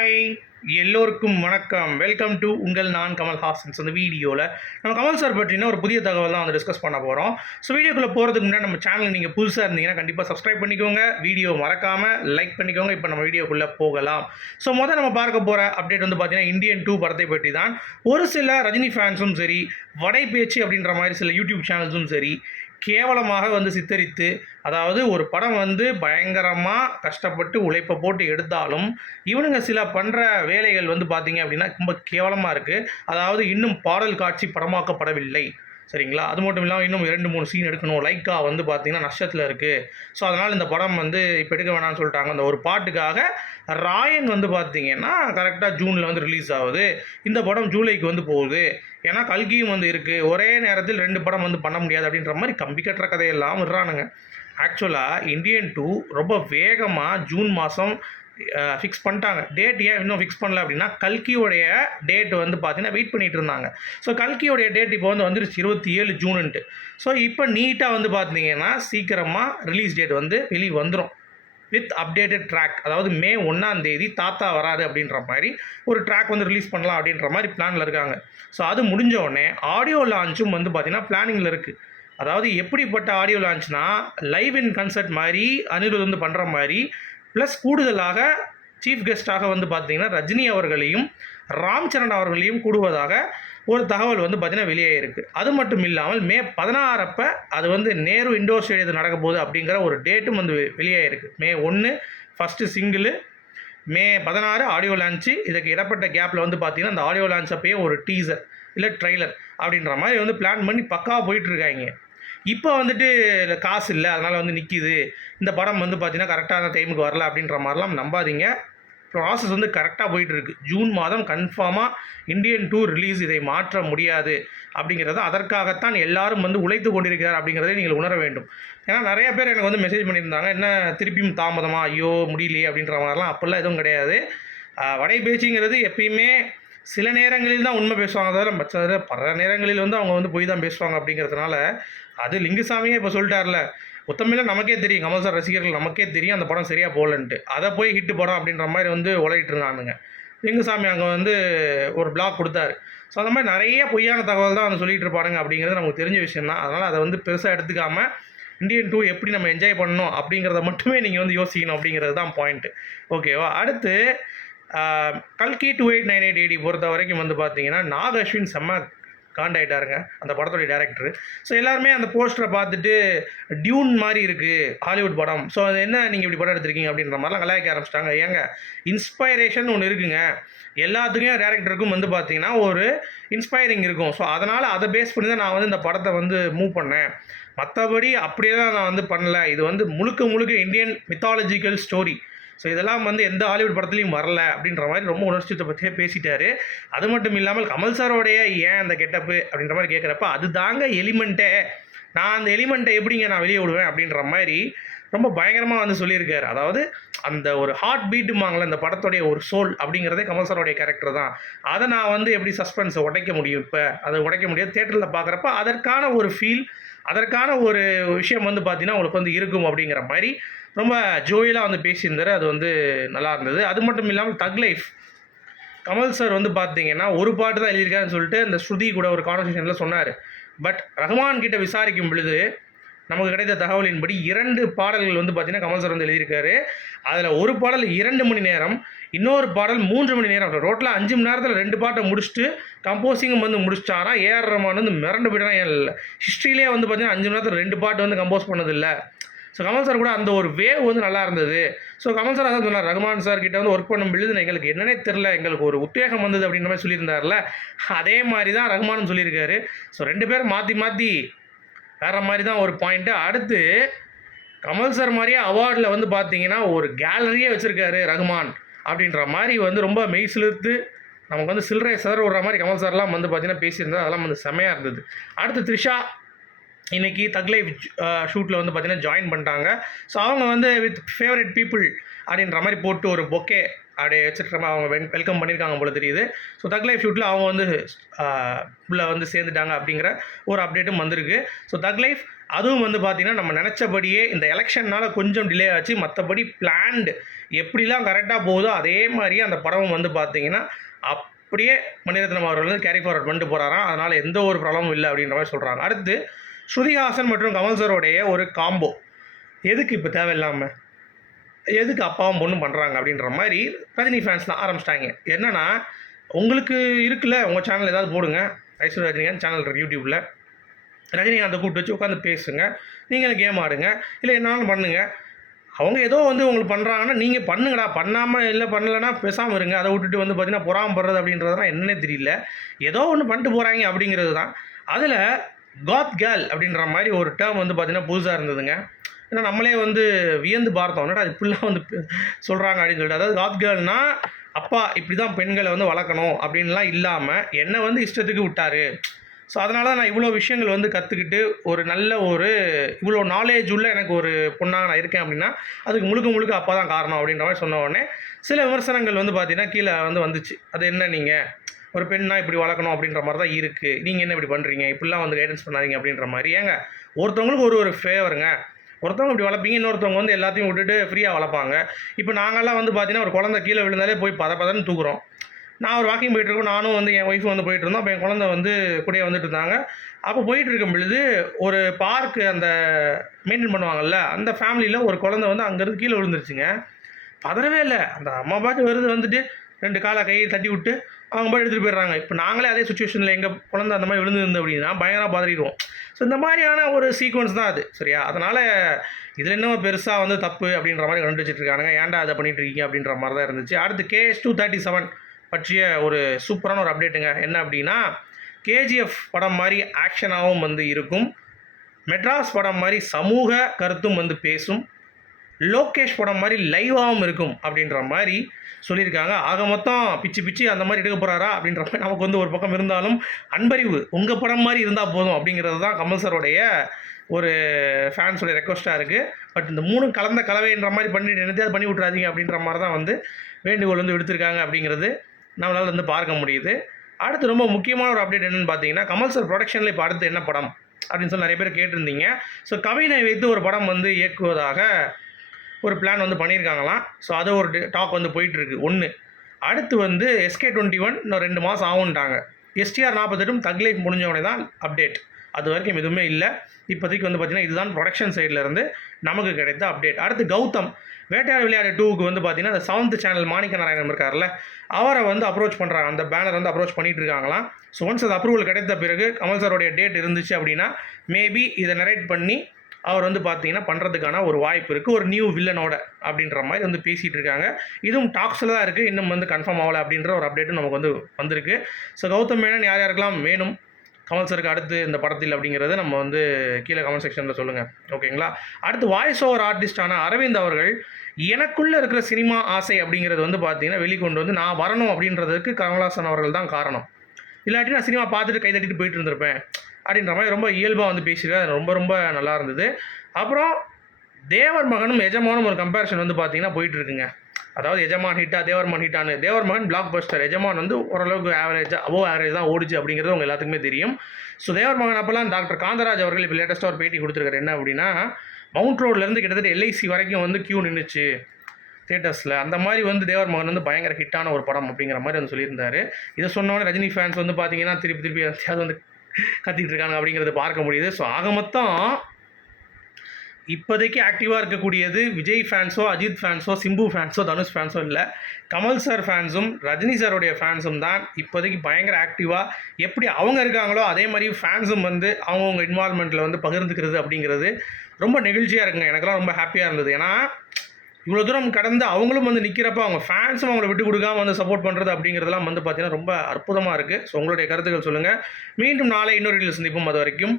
Hi, எல்லோருக்கும் வணக்கம். Welcome to உங்கள் நான் கமல்ஹாசன்ஸ். அந்த வீடியோவில் நம்ம கமல் சார் பற்றின ஒரு புதிய தகவல் தான் வந்து டிஸ்கஸ் பண்ண போகிறோம். ஸோ வீடியோக்குள்ளே போகிறதுக்கு முன்னாடி நம்ம சேனல் நீங்கள் புதுசாக இருந்தீங்கன்னா கண்டிப்பாக சப்ஸ்கிரைப் பண்ணிக்கோங்க, வீடியோ மறக்காமல் லைக் பண்ணிக்கோங்க. இப்போ நம்ம வீடியோக்குள்ளே போகலாம். ஸோ நம்ம பார்க்க போகிற அப்டேட் வந்து பார்த்தீங்கன்னா இந்தியன் 2 படத்தை பற்றி தான். ஒரு சில ரஜினி ஃபேன்ஸும் சரி, வடை பேச்சு அப்படின்ற மாதிரி சில யூடியூப் சேனல்ஸும் சரி கேவலமாக வந்து சித்தரித்து, அதாவது ஒரு படம் வந்து பயங்கரமாக கஷ்டப்பட்டு உழைப்பை போட்டு எடுத்தாலும் இவனுங்க சில பண்ணுற வேலைகள் வந்து பார்த்தீங்க அப்படின்னா ரொம்ப கேவலமாக இருக்குது. அதாவது இன்னும் பாடல் காட்சி படமாக்கப்படவில்லை, சரிங்களா? அது மட்டும் இல்லாமல் இன்னும் 2-3 சீன் எடுக்கணும். லைக்கா வந்து பார்த்தீங்கன்னா நஷ்டத்தில் இருக்குது. ஸோ அதனால் இந்த படம் வந்து இப்போ எடுக்க வேணாம்னு சொல்லிட்டாங்க. அந்த ஒரு பாட்டுக்காக ராயன் வந்து பார்த்தீங்கன்னா கரெக்டாக ஜூனில் வந்து ரிலீஸ் ஆகுது. இந்த படம் ஜூலைக்கு வந்து போகுது. ஏன்னா கல்கியும் வந்து இருக்குது. ஒரே நேரத்தில் 2 படம் வந்து பண்ண முடியாது அப்படின்ற மாதிரி கம்பி கட்டுற கதையெல்லாம் விடுறானுங்க. ஆக்சுவலாக இந்தியன் 2 ரொம்ப வேகமாக ஜூன் மாதம் ஃபிக்ஸ் பண்ணிட்டாங்க. டேட் ஏன் இன்னும் ஃபிக்ஸ் பண்ணல அப்படின்னா, கல்கியோடைய டேட் வந்து பார்த்தீங்கன்னா வெயிட் பண்ணிகிட்டு இருந்தாங்க. ஸோ கல்கியோடைய டேட் இப்போ வந்துருச்சு 27 ஜூனுன்ட்டு. ஸோ இப்போ நீட்டாக வந்து பார்த்தீங்கன்னா சீக்கிரமாக ரிலீஸ் டேட் வந்து வெளியே வந்துடும் வித் அப்டேட்டட் ட்ராக். அதாவது மே 1 தாத்தா வராது அப்படின்ற மாதிரி ஒரு ட்ராக் வந்து ரிலீஸ் பண்ணலாம் அப்படின்ற மாதிரி பிளானில் இருக்காங்க. ஸோ அது முடிஞ்ச உடனே ஆடியோ லான்ச்சும் வந்து பார்த்திங்கன்னா பிளானிங்கில் இருக்குது. அதாவது எப்படிப்பட்ட ஆடியோ லான்ச்னா, லைவ் இன் கன்சர்ட் மாதிரி அனிருத் வந்து பண்ணுற மாதிரி, ப்ளஸ் கூடுதலாக சீஃப் கெஸ்ட்டாக வந்து பார்த்திங்கன்னா ரஜினி அவர்களையும் ராம் சரண் அவர்களையும் கூடுவதாக ஒரு தகவல் வந்து பார்த்திங்கன்னா வெளியே இருக்குது. அது மட்டும் இல்லாமல் மே 16 அப்போ அது வந்து நேரு இண்டோர் ஸ்டேடியத்தில் நடக்க போகுது அப்படிங்கிற ஒரு டேட்டும் வந்து வெளியே இருக்குது. மே 1 ஃபஸ்ட்டு சிங்கிளு, மே 16 ஆடியோ லான்ச்சு. இதுக்கு இடப்பட்ட கேப்பில் வந்து பார்த்திங்கன்னா அந்த ஆடியோ லான்ச் அப்பயே ஒரு டீசர் இல்லை ட்ரெய்லர் அப்படின்ற மாதிரி வந்து பிளான் பண்ணி பக்காவாக போயிட்டுருக்காங்க. இப்போ வந்துட்டு காசு இல்லை, அதனால் வந்து நிற்கிது, இந்த படம் வந்து பார்த்திங்கன்னா கரெக்டான டைமுக்கு வரல அப்படின்ற மாதிரிலாம் நம்பாதீங்க. ப்ராசஸ் வந்து கரெக்டாக போயிட்டுருக்கு. ஜூன் மாதம் கன்ஃபார்மாக இந்தியன் 2 ரிலீஸ். இதை மாற்ற முடியாது அப்படிங்கிறத அதற்காகத்தான் எல்லாரும் வந்து உழைத்து கொண்டிருக்கிறார் அப்படிங்கிறதை நீங்கள் உணர வேண்டும். ஏன்னா நிறைய பேர் எனக்கு வந்து மெசேஜ் பண்ணியிருந்தாங்க, என்ன திருப்பியும் தாமதமாக, ஐயோ முடியலையே அப்படின்ற மாதிரிலாம். அப்படிலாம் எதுவும் கிடையாது. வடை பேச்சுங்கிறது எப்பயுமே சில நேரங்களில் தான் உண்மை பேசுவாங்க, தவிர மற்ற பல நேரங்களில் வந்து அவங்க வந்து போய் தான் பேசுவாங்க. அப்படிங்கிறதுனால அது லிங்குசாமியே இப்போ சொல்லிட்டார்ல, மொத்தமில்ல நமக்கே தெரியும், கமல் சார் ரசிகர்கள் நமக்கே தெரியும் அந்த படம் சரியாக போகலன்ட்டு. அதை போய் ஹிட்டு படம் அப்படின்ற மாதிரி வந்து உலகிட்டு இருந்தானுங்க. லிங்குசாமி அங்கே வந்து ஒரு பிளாக் கொடுத்தாரு. ஸோ அந்த மாதிரி நிறைய பொய்யான தகவல் தான் வந்து சொல்லிகிட்டு இருப்பானுங்க அப்படிங்கிறது நமக்கு தெரிஞ்ச விஷயம் தான். அதனால் அதை வந்து பெருசாக எடுத்துக்காமல் இந்தியன் 2 எப்படி நம்ம என்ஜாய் பண்ணணும் அப்படிங்கிறத மட்டுமே நீங்கள் வந்து யோசிக்கணும் அப்படிங்கிறது தான் பாயிண்ட்டு. ஓகேவா? அடுத்து கல்கி 2898 AD பொறுத்த வரைக்கும் வந்து பார்த்தீங்கன்னா நாக் அஸ்வின் செம்ம காண்டாயிட்டாருங்க, அந்த படத்துடைய டேரக்டர். ஸோ எல்லாருமே அந்த போஸ்டரை பார்த்துட்டு டியூன் மாதிரி இருக்குது ஹாலிவுட் படம், ஸோ அது என்ன நீங்கள் இப்படி படம் எடுத்திருக்கீங்க அப்படின்ற மாதிரிலாம் கலாய்க்க ஆரம்பிச்சிட்டாங்க. ஏங்க, இன்ஸ்பைரேஷன் ஒன்று இருக்குங்க, எல்லாத்துக்கும் டேரக்டருக்கும் வந்து பார்த்தீங்கன்னா ஒரு இன்ஸ்பைரிங் இருக்கும். ஸோ அதனால் அதை பேஸ் பண்ணி தான் நான் வந்து இந்த படத்தை வந்து மூவ் பண்ணேன். மற்றபடி அப்படியே தான் நான் வந்து பண்ணல. இது வந்து முழுக்க முழுக்க இந்தியன் மித்தாலஜிக்கல் ஸ்டோரி. ஸோ இதெல்லாம் வந்து எந்த ஹாலிவுட் படத்துலையும் வரல அப்படின்ற மாதிரி ரொம்ப உணர்ச்சியத்தை பற்றியே பேசிட்டாரு. அது மட்டும் இல்லாமல் கமல் சாரோடைய ஏன் அந்த கெட்டப்பு அப்படின்ற மாதிரி கேட்குறப்ப, அது தாங்க எலிமெண்ட்டே, நான் அந்த எலிமெண்ட்டை எப்படிங்க நான் வெளியே விடுவேன் அப்படின்ற மாதிரி ரொம்ப பயங்கரமாக வந்து சொல்லியிருக்காரு. அதாவது அந்த ஒரு ஹார்ட் பீட்டுமாங்களே இந்த படத்துடைய ஒரு சோல் அப்படிங்கிறதே கமல் சாரோடைய கேரக்டர் தான். அதை நான் வந்து எப்படி சஸ்பென்ஸை உடைக்க முடியும்? இப்போ அதை உடைக்க முடியாது. தேட்டரில் பார்க்குறப்ப அதற்கான ஒரு ஃபீல், அதற்கான ஒரு விஷயம் வந்து பார்த்திங்கன்னா உங்களுக்கு வந்து இருக்கும் அப்படிங்கிற மாதிரி ரொம்ப ஜோயிலாக வந்து பேசியிருந்தார். அது வந்து நல்லா இருந்தது. அது மட்டும் இல்லாமல் தக் லைஃப் கமல் சார் வந்து பார்த்தீங்கன்னா ஒரு பாட்டு தான் எழுதியிருக்காருன்னு சொல்லிட்டு இந்த ஸ்ருதி கூட ஒரு கான்வர்சேஷனில் சொன்னார். பட் ரஹ்மான் கிட்ட விசாரிக்கும் பொழுது நமக்கு கிடைத்த தகவலின்படி 2 பாடல்கள் வந்து பார்த்திங்கன்னா கமல் சார் வந்து எழுதியிருக்காரு. அதில் ஒரு பாடல் 2 மணி நேரம், இன்னொரு பாடல் 3 மணி நேரம். டோட்டலாக 5 மணி நேரத்தில் 2 பாட்டை முடிச்சுட்டு கம்போஸிங்கும் வந்து முடிச்சிட்டாரா. ஏஆர் ரஹ்மான் வந்து மிரண்டு போய்ட்டானா. இல்லை, ஹிஸ்ட்ரியிலே வந்து பார்த்திங்கன்னா 5 மணி நேரத்தில் 2 பாட்டு வந்து கம்போஸ் பண்ணதில்லை. ஸோ கமல் சார் கூட அந்த ஒரு வேவ் வந்து நல்லா இருந்தது. ஸோ கமல் சார் அதான் சொன்னார், ரஹ்மான் சார் கிட்ட வந்து ஒர்க் பண்ணும் பொழுது எங்களுக்கு என்னன்னே தெரில, எங்களுக்கு ஒரு உத்வேகம் வந்தது அப்படின்ற மாதிரி சொல்லியிருந்தார்ல. அதே மாதிரி தான் ரஹ்மானும் சொல்லியிருக்காரு. ஸோ 2 பேரும் மாற்றி வேறு மாதிரி தான் ஒரு பாயிண்ட்டு. அடுத்து கமல் சார் மாதிரியே அவார்டில் வந்து பார்த்தீங்கன்னா ஒரு கேலரியே வச்சுருக்காரு ரஹ்மான் அப்படின்ற மாதிரி வந்து ரொம்ப மெய் சிலிர்த்து நமக்கு வந்து சில்லறை சதற விடுற மாதிரி கமல் சார்லாம் வந்து பார்த்திங்கன்னா பேசியிருந்தார். அதெல்லாம் வந்து செமையாக இருந்தது. அடுத்து த்ரிஷா இன்றைக்கி தக் லைஃப் ஷூட்டில் வந்து பார்த்திங்கன்னா ஜாயின் பண்ணிட்டாங்க. ஸோ அவங்க வந்து வித் ஃபேவரட் பீப்புள் அப்படின்ற மாதிரி போட்டு ஒரு பொக்கே அப்படியே வச்சுட்டு அவங்க வெல்கம் பண்ணியிருக்காங்க போல தெரியுது. ஸோ தக் லைஃப் ஷூட்டில் அவங்க வந்து உள்ளே வந்து சேர்ந்துட்டாங்க அப்படிங்கிற ஒரு அப்டேட்டும் வந்திருக்கு. ஸோ தக் லைஃப் அதுவும் வந்து பார்த்திங்கன்னா நம்ம நினச்சபடியே இந்த எலெக்ஷன்னால் கொஞ்சம் டிலே ஆச்சு. மற்றபடி பிளான்டு எப்படிலாம் கரெக்டாக போகுதோ அதே மாதிரியே அந்த படமும் வந்து பார்த்திங்கன்னா அப்படியே மணிரத்னம் அவர்கள் வந்து கேரி ஃபார்வர்ட் பண்ணிட்டு போகிறாராம். அதனால் எந்த ஒரு ப்ராப்ளமும் இல்லை அப்படின்ற மாதிரி சொல்கிறாங்க. அடுத்து ஸ்ருதிஹாசன் மற்றும் கமல் சாரோடைய ஒரு காம்போ எதுக்கு இப்போ தேவையில்லாமல் எதுக்கு அப்பாவும் பொண்ணும் பண்ணுறாங்க அப்படின்ற மாதிரி ரஜினி ஃபேன்ஸ்லாம் ஆரம்பிச்சிட்டாங்க. என்னென்னா உங்களுக்கு இருக்குல்ல உங்கள் சேனல் ஏதாவது போடுங்க, ஐஸ்வர்யா ரஜினிகாந்த் சேனல் இருக்குது யூடியூப்பில், ரஜினிகாந்தை கூப்பிட்டு வச்சு உட்காந்து பேசுங்க, நீங்கள் கேம் ஆடுங்க, இல்லை என்னாலும் பண்ணுங்கள். அவங்க ஏதோ வந்து உங்களுக்கு பண்ணுறாங்கன்னா நீங்கள் பண்ணுங்கடா, பண்ணாமல் இல்லை பண்ணலைன்னா பேசாமல் இருங்க. அதை விட்டுட்டு வந்து பார்த்தீங்கன்னா பொறாமப்படுறது அப்படின்றதுலாம் என்னன்னே தெரியல. ஏதோ ஒன்று பண்ணிட்டு போகிறாங்க அப்படிங்கிறது தான். அதில் காத் கேர்ள் அப்படின்ற மாதிரி ஒரு டேர்ம் வந்து பார்த்திங்கன்னா புதுசாக இருந்ததுங்க. ஏன்னா நம்மளே வந்து வியந்து பார்த்தோம், என்னடா அது இப்படிலாம் வந்து சொல்கிறாங்க அப்படின்னு சொல்லிட்டு. அதாவது காத் கேர்ள்னால் அப்பா இப்படி தான் பெண்களை வந்து வளர்க்கணும் அப்படின்லாம் இல்லாமல் என்னை வந்து இஷ்டத்துக்கு விட்டார். ஸோ அதனால நான் இவ்வளோ விஷயங்கள் வந்து கற்றுக்கிட்டு ஒரு நல்ல ஒரு இவ்வளோ நாலேஜ் உள்ள எனக்கு ஒரு பொண்ணாக நான் இருக்கேன் அப்படின்னா அதுக்கு முழுக்க அப்பா தான் காரணம் அப்படின்ற மாதிரி சொன்ன உடனே சில விமர்சனங்கள் வந்து பார்த்திங்கன்னா கீழே வந்து வந்துச்சு. அது என்ன நீங்கள் ஒரு பெண்ணா இப்படி வளர்க்கணும் அப்படின்ற மாதிரி தான் இருக்குது, நீங்கள் என்ன இப்படி பண்ணுறீங்க, இப்படிலாம் வந்து கைடன்ஸ் பண்ணாதீங்க அப்படின்ற மாதிரி. ஏங்க ஒருத்தவங்களுக்கு ஒரு ஃபேவருங்க, ஒருத்தவங்க இப்படி வளர்ப்பீங்க, இன்னொருத்தவங்க வந்து எல்லாத்தையும் விட்டுட்டு ஃப்ரீயாக வளர்ப்பாங்க. இப்போ நாங்கள்லாம் வந்து பார்த்திங்கன்னா ஒரு குழந்தை கீழே விழுந்தாலே போய் பதன்னு தூக்குறோம். நான் ஒரு வாக்கிங் போயிட்டுருக்கோம், நானும் வந்து என் ஒய்ஃபும் வந்து போயிட்டுருந்தோம். அப்போ என் குழந்தை வந்து கூடயே வந்துட்டு இருந்தாங்க. அப்போ போயிட்டு இருக்கும் பொழுது ஒரு பார்க்கு அந்த மெயின்டைன் பண்ணுவாங்கல்ல, அந்த ஃபேமிலியில் ஒரு குழந்தை வந்து அங்கேருந்து கீழே விழுந்துருச்சுங்க. பதறவே இல்லை. அந்த அம்மா பாட்டு வந்துட்டு 2 காலை கையை தட்டி விட்டு அவங்க போய் எடுத்துகிட்டு போயிடுறாங்க. இப்போ நாங்களே அதே சுச்சுவேஷனில் எங்கள் குழந்தை அந்த மாதிரி விழுந்துருந்து அப்படின்னா பயங்கரமாக பதறிடுவோம். ஸோ இந்த மாதிரியான ஒரு சீக்வன்ஸ் தான் அது, சரியா? அதனால் இதில் இன்னும் பெருசாக வந்து தப்பு அப்படின்ற மாதிரி கண்டுபிடிச்சிட்டு இருக்கானுங்க. ஏன்டா அதை பண்ணிட்டு இருக்கீங்க அப்படின்ற மாதிரி தான் இருந்துச்சு. அடுத்து KS237 பற்றிய ஒரு சூப்பரான ஒரு அப்டேட்டுங்க. என்ன அப்படின்னா KGF படம் மாதிரி ஆக்ஷனாகவும் வந்து இருக்கும், மெட்ராஸ் படம் மாதிரி சமூக கருத்தும் வந்து பேசும், லோகேஷ் படம் மாதிரி லைவாகவும் இருக்கும் அப்படின்ற மாதிரி சொல்லியிருக்காங்க. ஆக மொத்தம் பிச்சு அந்த மாதிரி எடுக்க போகிறாரா அப்படின்ற மாதிரி நமக்கு வந்து ஒரு பக்கம் இருந்தாலும் அன்பறிவு உங்கள் படம் மாதிரி இருந்தால் போதும் அப்படிங்கிறது தான் கமல் சாரோடைய ஒரு ஃபேன்ஸோடைய ரெக்வஸ்ட்டாக இருக்குது. பட் இந்த 3 கலந்த கலவைன்ற மாதிரி பண்ணிட்டு என்னத்தையாவது பண்ணி விட்றாதீங்க அப்படின்ற மாதிரி தான் வந்து வேண்டுகோள் வந்து விடுத்திருக்காங்க அப்படிங்கிறது நம்மளால் வந்து பார்க்க முடியுது. அடுத்து ரொம்ப முக்கியமான ஒரு அப்டேட் என்னென்னு பார்த்தீங்கன்னா கமல் சார் ப்ரொடக்ஷனில் இப்போ அடுத்து என்ன படம் அப்படின்னு சொல்லி நிறைய பேர் கேட்டிருந்தீங்க. ஸோ கவினை வைத்து ஒரு படம் வந்து இயக்குவதாக ஒரு பிளான் வந்து பண்ணியிருக்காங்களாம். ஸோ அது ஒரு டாக் வந்து போயிட்டுருக்கு. ஒன்று அடுத்து வந்து SK21 இன்னும் 2 மாதம் ஆகுன்ட்டாங்க. STR48 தக் லைஃப் முடிஞ்சவொடனே தான் அப்டேட். அது வரைக்கும் எதுவுமே இல்லை. இப்போதைக்கு வந்து பார்த்திங்கன்னா இதுதான் ப்ரொடக்ஷன் சைட்லேருந்து நமக்கு கிடைத்த அப்டேட். அடுத்து கௌதம் வேட்டையாடு விளையாடு 2க்கு வந்து பார்த்திங்கன்னா அந்த 7th சேனல் மாணிக்க நாராயணன் இருக்கார்ல, அவரை வந்து அப்ரோச் பண்ணுறாங்க. அந்த பேனர் வந்து அப்ரோச் பண்ணிகிட்டு இருக்காங்களாம். ஸோ ஒன்ஸ் அது அப்ரூவல் கிடைத்த பிறகு கமல் சாரோடைய டேட் இருந்துச்சு அப்படின்னா மேபி இதை நரேட் பண்ணி அவர் வந்து பார்த்திங்கன்னா பண்ணுறதுக்கான ஒரு வாய்ப்பு இருக்குது, ஒரு நியூ வில்லனோட அப்படின்ற மாதிரி வந்து பேசிகிட்டு இருக்காங்க. இதுவும் டாக்ஸில் தான் இருக்குது, இன்னும் வந்து கன்ஃபார்ம் ஆகலை அப்படின்ற ஒரு அப்டேட்டும் நமக்கு வந்து வந்திருக்கு. ஸோ கௌதம் மேனன் யார் யாருக்கெல்லாம் வேணும் கமல் சாருக்கு அடுத்து இந்த படத்தில் அப்படிங்கிறத நம்ம வந்து கீழே கமெண்ட் செக்ஷனில் சொல்லுங்கள், ஓகேங்களா? அடுத்து வாய்ஸ் ஓவர் ஆர்டிஸ்டான அரவிந்த் அவர்கள் எனக்குள்ளே இருக்கிற சினிமா ஆசை அப்படிங்கிறது வந்து பார்த்திங்கன்னா வெளிக்கொண்டு வந்து நான் வரணும் அப்படின்றதுக்கு கமல்ஹாசன் அவர்கள் தான் காரணம். இல்லாட்டி நான் சினிமா பார்த்துட்டு கை தட்டிட்டு போயிட்டு இருந்திருப்பேன் அப்படின்ற மாதிரி ரொம்ப இயல்பாக வந்து பேசியிருக்காரு. ரொம்ப நல்லா இருந்தது. அப்புறம் தேவர் மகனும் எஜமானும் ஒரு கம்பேரிஷன் வந்து பார்த்திங்கன்னா போயிட்டுருக்குங்க. அதாவது எஜமான் ஹிட்டா தேவர் மகன் ஹிட்டானு. தேவர் மகன் பிளாக் பஸ்டர், எஜமான் வந்து ஓரளவுக்கு ஆவரேஜாக ஆவரேஜ் தான் ஓடிச்சு அப்படிங்கிறது உங்கள் எல்லாத்துக்குமே தெரியும். ஸோ தேவர் மகன் அப்போல்லாம் டாக்டர் காந்தராஜ் அவர்கள் இப்போ லேட்டஸ்ட்டாக ஒரு பேட்டி கொடுத்துருக்காரு. என்ன அப்படின்னா மவுண்ட் ரோட்லேருந்து கிட்டத்தட்ட LIC வரைக்கும் வந்து கியூ நின்றுச்சு தேட்டர்ஸில். அந்த மாதிரி வந்து தேவர் மகன் வந்து பயங்கர ஹிட்டான ஒரு படம் அப்படிங்கிற மாதிரி வந்து சொல்லியிருந்தார். இதை சொன்னோன்னே ரஜினி ஃபேன்ஸ் வந்து பார்த்திங்கன்னா திருப்பி அது வந்து கத்திட்டு இருக்காங்க அப்படிங்கிறத பார்க்க முடியுது. ஸோ ஆக மொத்தம் இப்போதைக்கு ஆக்டிவாக இருக்கக்கூடியது விஜய் ஃபேன்ஸோ அஜித் ஃபேன்ஸோ சிம்பு ஃபேன்ஸோ தனுஷ் ஃபேன்ஸோ இல்லை, கமல் சார் ஃபேன்ஸும் ரஜினி சாருடைய ஃபேன்ஸும் தான் இப்போதைக்கு பயங்கர ஆக்டிவாக. எப்படி அவங்க இருக்காங்களோ அதே மாதிரி ஃபேன்ஸும் வந்து அவங்கவுங்க இன்வால்மெண்ட்டில் வந்து பகிர்ந்துக்கிறது அப்படிங்கிறது ரொம்ப நெகிழ்ச்சியாக இருக்குங்க. எனக்கெல்லாம் ரொம்ப ஹாப்பியாக இருந்தது. ஏன்னா இவ்வளோ தூரம் கடந்து அவங்களும் வந்து நிற்கிறப்ப அவங்க ஃபேன்ஸும் அவங்கள விட்டு கொடுக்காம வந்து சப்போர்ட் பண்ணுறது அப்படிங்கிறதுலாம் வந்து பார்த்திங்கன்னா ரொம்ப அற்புதமாக இருக்குது. ஸோ உங்களுடைய கருத்துக்கள் சொல்லுங்கள். மீண்டும் நாளை இன்னொரு வீடியோவில் சந்திப்போம். அது வரைக்கும்